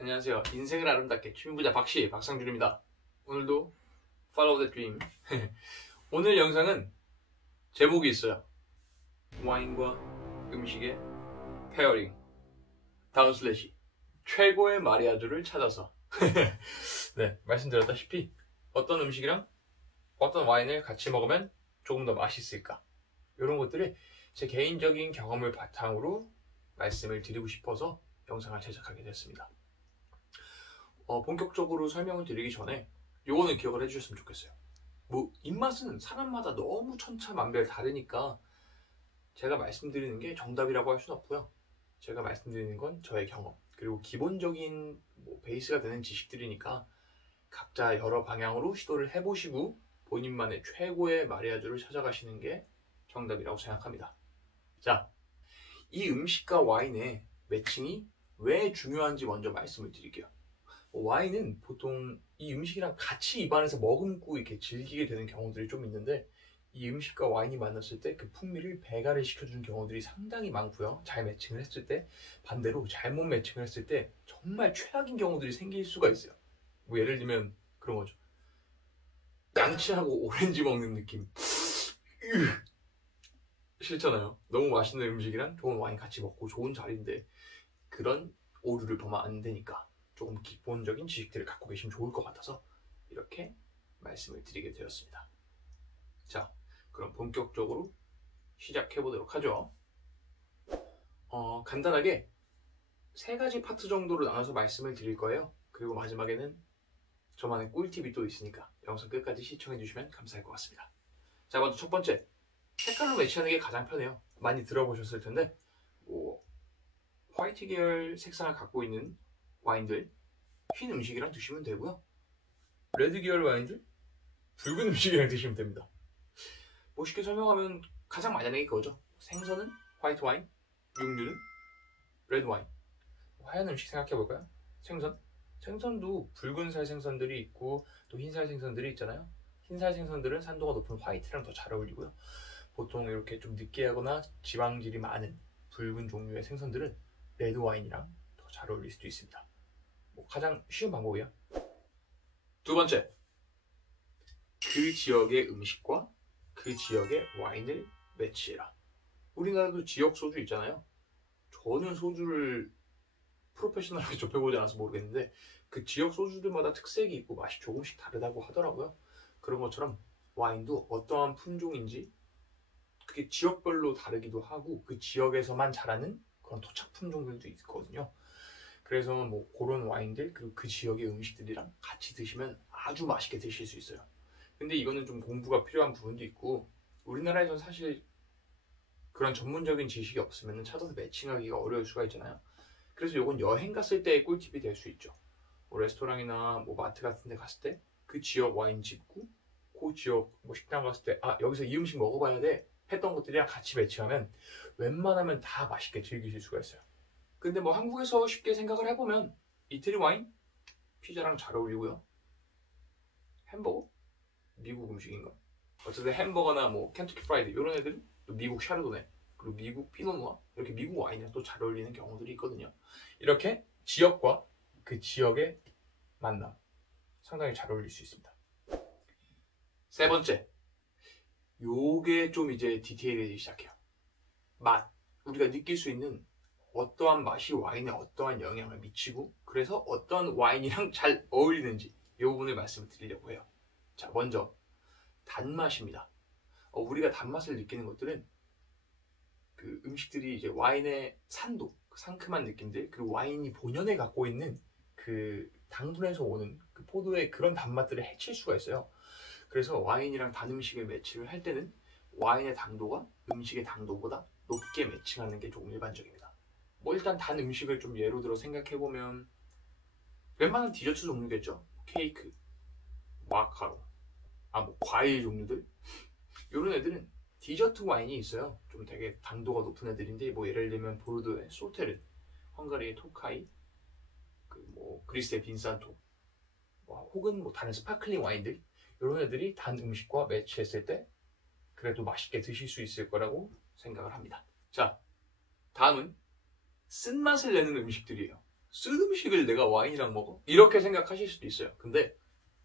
안녕하세요. 인생을 아름답게 취미부자 박씨 박상준입니다. 오늘도 Follow the Dream. 오늘 영상은 제목이 있어요. 와인과 음식의 페어링. 다운 슬래시 최고의 마리아주를 찾아서. 네, 말씀드렸다시피 어떤 음식이랑 어떤 와인을 같이 먹으면 조금 더 맛있을까, 이런 것들을 제 개인적인 경험을 바탕으로 말씀을 드리고 싶어서 영상을 제작하게 됐습니다. 본격적으로 설명을 드리기 전에 요거는 기억을 해주셨으면 좋겠어요. 뭐 입맛은 사람마다 너무 천차만별 다르니까 제가 말씀드리는 게 정답이라고 할 수는 없고요. 제가 말씀드리는 건 저의 경험, 그리고 기본적인 베이스가 되는 지식들이니까 각자 여러 방향으로 시도를 해보시고 본인만의 최고의 마리아주를 찾아가시는 게 정답이라고 생각합니다. 자, 이 음식과 와인의 매칭이 왜 중요한지 먼저 말씀을 드릴게요. 와인은 보통 이 음식이랑 같이 입안에서 머금고 이렇게 즐기게 되는 경우들이 좀 있는데, 이 음식과 와인이 만났을 때 그 풍미를 배가를 시켜주는 경우들이 상당히 많고요. 잘 매칭을 했을 때, 반대로 잘못 매칭을 했을 때 정말 최악인 경우들이 생길 수가 있어요. 뭐 예를 들면 그런 거죠. 양치하고 오렌지 먹는 느낌. 싫잖아요. 너무 맛있는 음식이랑 좋은 와인 같이 먹고 좋은 자리인데 그런 오류를 보면 안 되니까 조금 기본적인 지식들을 갖고 계시면 좋을 것 같아서 이렇게 말씀을 드리게 되었습니다. 자, 그럼 본격적으로 시작해 보도록 하죠. 간단하게 세 가지 파트 정도로 나눠서 말씀을 드릴 거예요. 그리고 마지막에는 저만의 꿀팁이 또 있으니까 영상 끝까지 시청해 주시면 감사할 것 같습니다. 자, 먼저 첫 번째, 색깔로 매치하는 게 가장 편해요. 많이 들어보셨을 텐데 화이트 계열 색상을 갖고 있는 와인들 흰 음식이랑 드시면 되고요. 레드 계열 와인들 붉은 음식이랑 드시면 됩니다. 뭐 쉽게 설명하면 가장 많이 하는 게 그거죠. 생선은 화이트 와인, 육류는 레드 와인. 하얀 음식 생각해 볼까요? 생선도 붉은살 생선들이 있고 또 흰살 생선들이 있잖아요. 흰살 생선들은 산도가 높은 화이트랑 더 잘 어울리고요. 보통 이렇게 좀 느끼하거나 지방질이 많은 붉은 종류의 생선들은 레드 와인이랑 더 잘 어울릴 수도 있습니다. 가장 쉬운 방법이에요. 두 번째, 그 지역의 음식과 그 지역의 와인을 매치해라. 우리나라도 지역 소주 있잖아요. 저는 소주를 프로페셔널하게 접해보지 않아서 모르겠는데 그 지역 소주들마다 특색이 있고 맛이 조금씩 다르다고 하더라고요. 그런 것처럼 와인도 어떠한 품종인지 그게 지역별로 다르기도 하고 그 지역에서만 자라는 그런 토착 품종들도 있거든요. 그래서 그런 와인들 그리고 그 지역의 음식들이랑 같이 드시면 아주 맛있게 드실 수 있어요. 근데 이거는 좀 공부가 필요한 부분도 있고 우리나라에서는 사실 그런 전문적인 지식이 없으면 찾아서 매칭하기가 어려울 수가 있잖아요. 그래서 이건 여행 갔을 때의 꿀팁이 될 수 있죠. 레스토랑이나 마트 같은 데 갔을 때 그 지역 와인 집고 그 지역 식당 갔을 때 여기서 이 음식 먹어봐야 돼 했던 것들이랑 같이 매치하면 웬만하면 다 맛있게 즐기실 수가 있어요. 근데 한국에서 쉽게 생각을 해보면 이태리 와인? 피자랑 잘 어울리고요. 햄버거? 미국 음식인가? 어쨌든 햄버거나 켄터키 프라이드 이런 애들은 또 미국 샤르도네 그리고 미국 피노누아 이렇게 미국 와인이랑 또 잘 어울리는 경우들이 있거든요. 이렇게 지역과 그 지역의 만남 상당히 잘 어울릴 수 있습니다. 세 번째, 요게 좀 이제 디테일해지기 시작해요. 맛. 우리가 느낄 수 있는 어떠한 맛이 와인에 어떠한 영향을 미치고 그래서 어떠한 와인이랑 잘 어울리는지 이 부분을 말씀을 드리려고 해요. 자, 먼저 단맛입니다. 우리가 단맛을 느끼는 것들은 그 음식들이 이제 와인의 산도, 상큼한 느낌들, 그리고 와인이 본연에 갖고 있는 그 당분에서 오는 그 포도의 그런 단맛들을 해칠 수가 있어요. 그래서 와인이랑 단 음식을 매치를 할 때는 와인의 당도가 음식의 당도보다 높게 매칭하는 게 조금 일반적입니다. 일단 단 음식을 좀 예로 들어 생각해보면 웬만한 디저트 종류겠죠. 케이크, 마카롱, 과일 종류들 이런 애들은 디저트 와인이 있어요. 좀 되게 당도가 높은 애들인데 예를 들면 보르도의 소테르, 헝가리의 토카이, 그리스의 빈산토, 혹은 다른 스파클링 와인들 이런 애들이 단 음식과 매치했을 때 그래도 맛있게 드실 수 있을 거라고 생각을 합니다. 자, 다음은 쓴맛을 내는 음식들이에요. 쓴 음식을 내가 와인이랑 먹어? 이렇게 생각하실 수도 있어요. 근데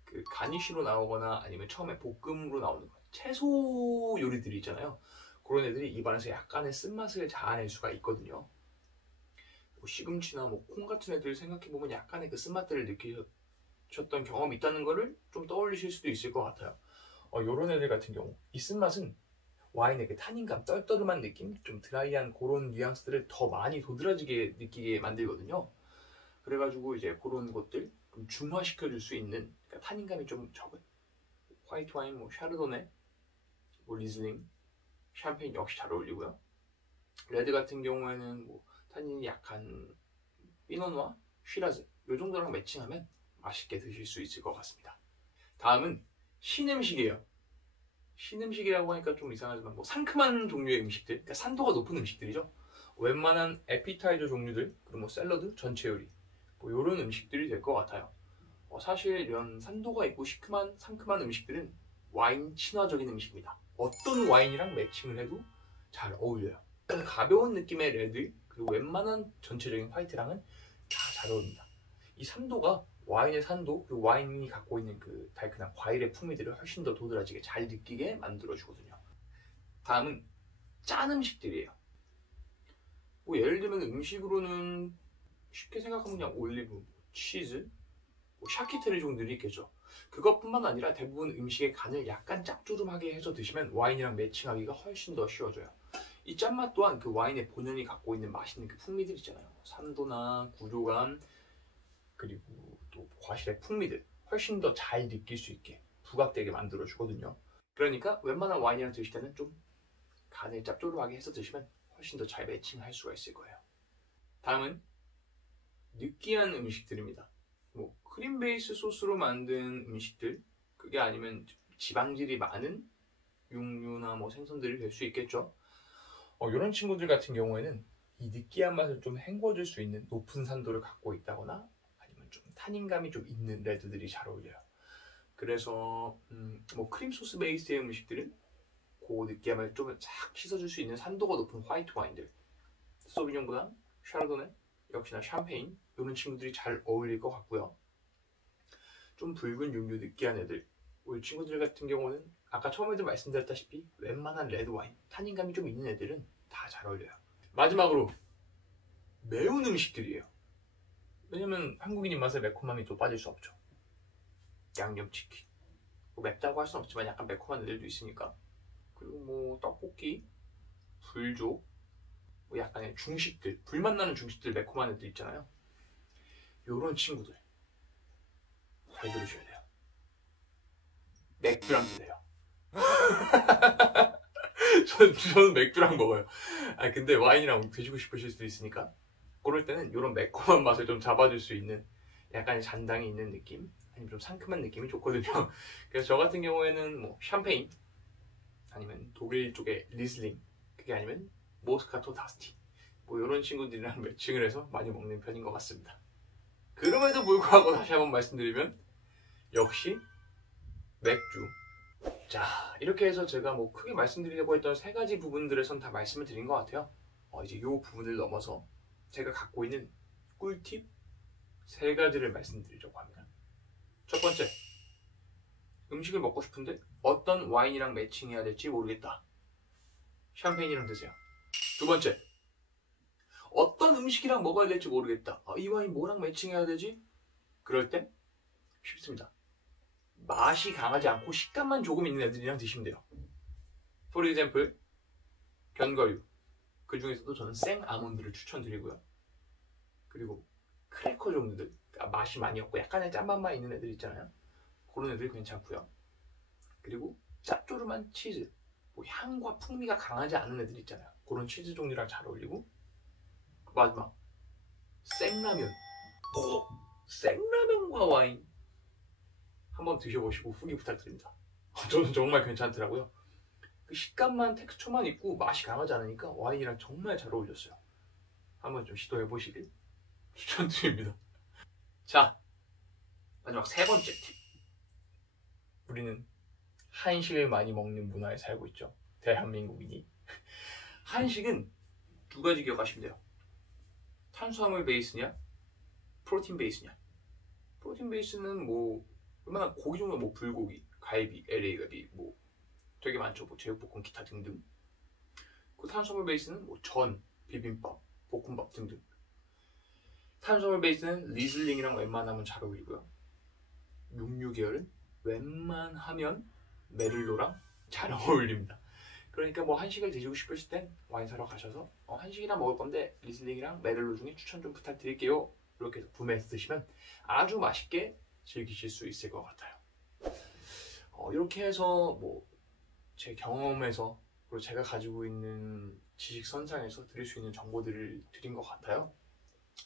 그 가니쉬로 나오거나 아니면 처음에 볶음으로 나오는 거, 채소 요리들이 있잖아요. 그런 애들이 입안에서 약간의 쓴맛을 자아낼 수가 있거든요. 뭐 시금치나 뭐 콩 같은 애들 생각해보면 약간의 그 쓴맛들을 느끼셨던 경험이 있다는 거를 좀 떠올리실 수도 있을 것 같아요. 요런 애들 같은 경우 이 쓴맛은 와인의 그 타닌감, 떨떠름한 느낌, 좀 드라이한 그런 뉘앙스들을 더 많이 도드라지게 느끼게 만들거든요. 그래가지고 이제 그런 것들 좀 중화시켜줄 수 있는, 그러니까 타닌감이 좀 적은 화이트 와인, 뭐 샤르도네, 뭐 리슬링, 샴페인 역시 잘 어울리고요. 레드 같은 경우에는 뭐 타닌이 약한 피노누아, 쉬라즈 요 정도랑 매칭하면 맛있게 드실 수 있을 것 같습니다. 다음은 신음식이에요. 신음식이라고 하니까 좀 이상하지만 뭐 상큼한 종류의 음식들, 그러니까 산도가 높은 음식들이죠. 웬만한 에피타이저 종류들, 그리고 뭐 샐러드, 전체 요리, 뭐 이런 음식들이 될 것 같아요. 사실 이런 산도가 있고 시큼한 상큼한 음식들은 와인 친화적인 음식입니다. 어떤 와인이랑 매칭을 해도 잘 어울려요. 좀 가벼운 느낌의 레드, 그리고 웬만한 전체적인 화이트랑은 다 잘 어울립니다. 이 산도가 와인의 산도, 그리고 와인이 갖고 있는 그 달큰한 과일의 풍미들을 훨씬 더 도드라지게 잘 느끼게 만들어주거든요. 다음은 짠 음식들이에요. 뭐 예를 들면 음식으로는 쉽게 생각하면 그냥 올리브, 치즈, 뭐 샤키테리 종들이 있겠죠. 그것뿐만 아니라 대부분 음식의 간을 약간 짭조름하게 해서 드시면 와인이랑 매칭하기가 훨씬 더 쉬워져요. 이 짠맛 또한 그 와인의 본연이 갖고 있는 맛있는 그 풍미들 있잖아요. 산도나 구조감, 그리고 또 과실의 풍미들 훨씬 더 잘 느낄 수 있게 부각되게 만들어 주거든요. 그러니까 웬만한 와인이랑 드실 때는 좀 간을 짭조름하게 해서 드시면 훨씬 더 잘 매칭할 수가 있을 거예요. 다음은 느끼한 음식들입니다. 뭐 크림 베이스 소스로 만든 음식들, 그게 아니면 지방질이 많은 육류나 뭐 생선들이 될 수 있겠죠. 이런 친구들 같은 경우에는 이 느끼한 맛을 좀 헹궈줄 수 있는 높은 산도를 갖고 있다거나 아니면 좀 타닌감이 좀 있는 레드들이 잘 어울려요. 그래서 뭐 크림 소스 베이스의 음식들은 그 느끼함을 좀 쫙 씻어줄 수 있는 산도가 높은 화이트 와인들, 소비뇽 블랑, 샤르도네, 역시나 샴페인, 이런 친구들이 잘 어울릴 것 같고요. 좀 붉은 육류 느끼한 애들, 우리 친구들 같은 경우는 아까 처음에도 말씀드렸다시피 웬만한 레드 와인, 타닌감이 좀 있는 애들은 다 잘 어울려요. 마지막으로 매운 음식들이에요. 왜냐면 한국인 입맛에 매콤함이 또 빠질 수 없죠. 양념치킨, 뭐 맵다고 할 수는 없지만 약간 매콤한 애들도 있으니까. 그리고 뭐 떡볶이, 불족, 뭐 약간의 중식들, 불맛 나는 중식들, 매콤한 애들 있잖아요. 요런 친구들 잘 들으셔야 돼요. 맥주랑 드세요. 저는 맥주랑 먹어요. 근데 와인이랑 드시고 싶으실 수도 있으니까 그럴 때는 이런 매콤한 맛을 좀 잡아줄 수 있는 약간 잔당이 있는 느낌, 아니면 좀 상큼한 느낌이 좋거든요. 그래서 저 같은 경우에는 뭐 샴페인, 아니면 독일 쪽의 리슬링, 그게 아니면 모스카토 다스티, 뭐 이런 친구들이랑 매칭을 해서 많이 먹는 편인 것 같습니다. 그럼에도 불구하고 다시 한번 말씀드리면 역시 맥주. 자, 이렇게 해서 제가 뭐 크게 말씀드리려고 했던 세 가지 부분들에선 다 말씀을 드린 것 같아요. 이제 이 부분을 넘어서 제가 갖고 있는 꿀팁 세 가지를 말씀드리려고 합니다. 첫 번째, 음식을 먹고 싶은데 어떤 와인이랑 매칭해야 될지 모르겠다. 샴페인이랑 드세요. 두 번째, 어떤 음식이랑 먹어야 될지 모르겠다. 이 와인 뭐랑 매칭해야 되지? 그럴 땐 쉽습니다. 맛이 강하지 않고 식감만 조금 있는 애들이랑 드시면 돼요. For example, 견과류. 그 중에서도 저는 생 아몬드를 추천드리고요. 그리고 크래커 종류들, 그러니까 맛이 많이 없고 약간의 짠맛만 있는 애들 있잖아요. 그런 애들 괜찮고요. 그리고 짭조름한 치즈, 뭐 향과 풍미가 강하지 않은 애들 있잖아요. 그런 치즈 종류랑 잘 어울리고. 마지막, 생라면. 생라면과 와인 한번 드셔보시고 후기 부탁드립니다. 저는 정말 괜찮더라고요. 그 식감만, 텍스처만 있고 맛이 강하지 않으니까 와인이랑 정말 잘 어울렸어요. 한번 좀 시도해보시길 추천드립니다. 자, 마지막 세 번째 팁. 우리는 한식을 많이 먹는 문화에 살고 있죠. 대한민국인이. 한식은 두 가지 기억하시면 돼요. 탄수화물 베이스냐, 프로틴 베이스냐? 프로틴 베이스는 뭐 얼마나 고기 종류 뭐 불고기, 갈비, LA 갈비 뭐 되게 많죠. 뭐 제육볶음 기타 등등. 그 탄수화물 베이스는 뭐 전, 비빔밥, 볶음밥 등등. 탄수화물 베이스는 리슬링이랑 웬만하면 잘 어울리고요. 육류 계열은 웬만하면 메릴로랑 잘 어울립니다. 그러니까 뭐 한식을 드시고 싶으실 땐 와인 사러 가셔서 한식이랑 먹을 건데 리슬링이랑 메릴로 중에 추천 좀 부탁드릴게요. 이렇게 해서 구매해서 드시면 아주 맛있게 즐기실 수 있을 것 같아요. 이렇게 해서 뭐 제 경험에서 그리고 제가 가지고 있는 지식 선상에서 드릴 수 있는 정보들을 드린 것 같아요.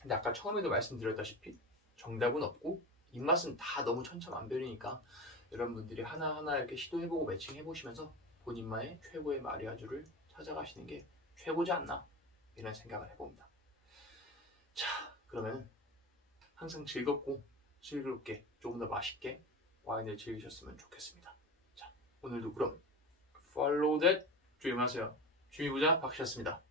근데 아까 처음에도 말씀드렸다시피 정답은 없고 입맛은 다 너무 천차만별이니까 여러분들이 하나하나 이렇게 시도해보고 매칭해보시면서 본인만의 최고의 마리아주를 찾아가시는 게 최고지 않나 이런 생각을 해봅니다. 자, 그러면 항상 즐겁고 즐겁게 조금 더 맛있게 와인을 즐기셨으면 좋겠습니다. 자, 오늘도 그럼 Follow that dream 하세요. 주미부자 박씨였습니다.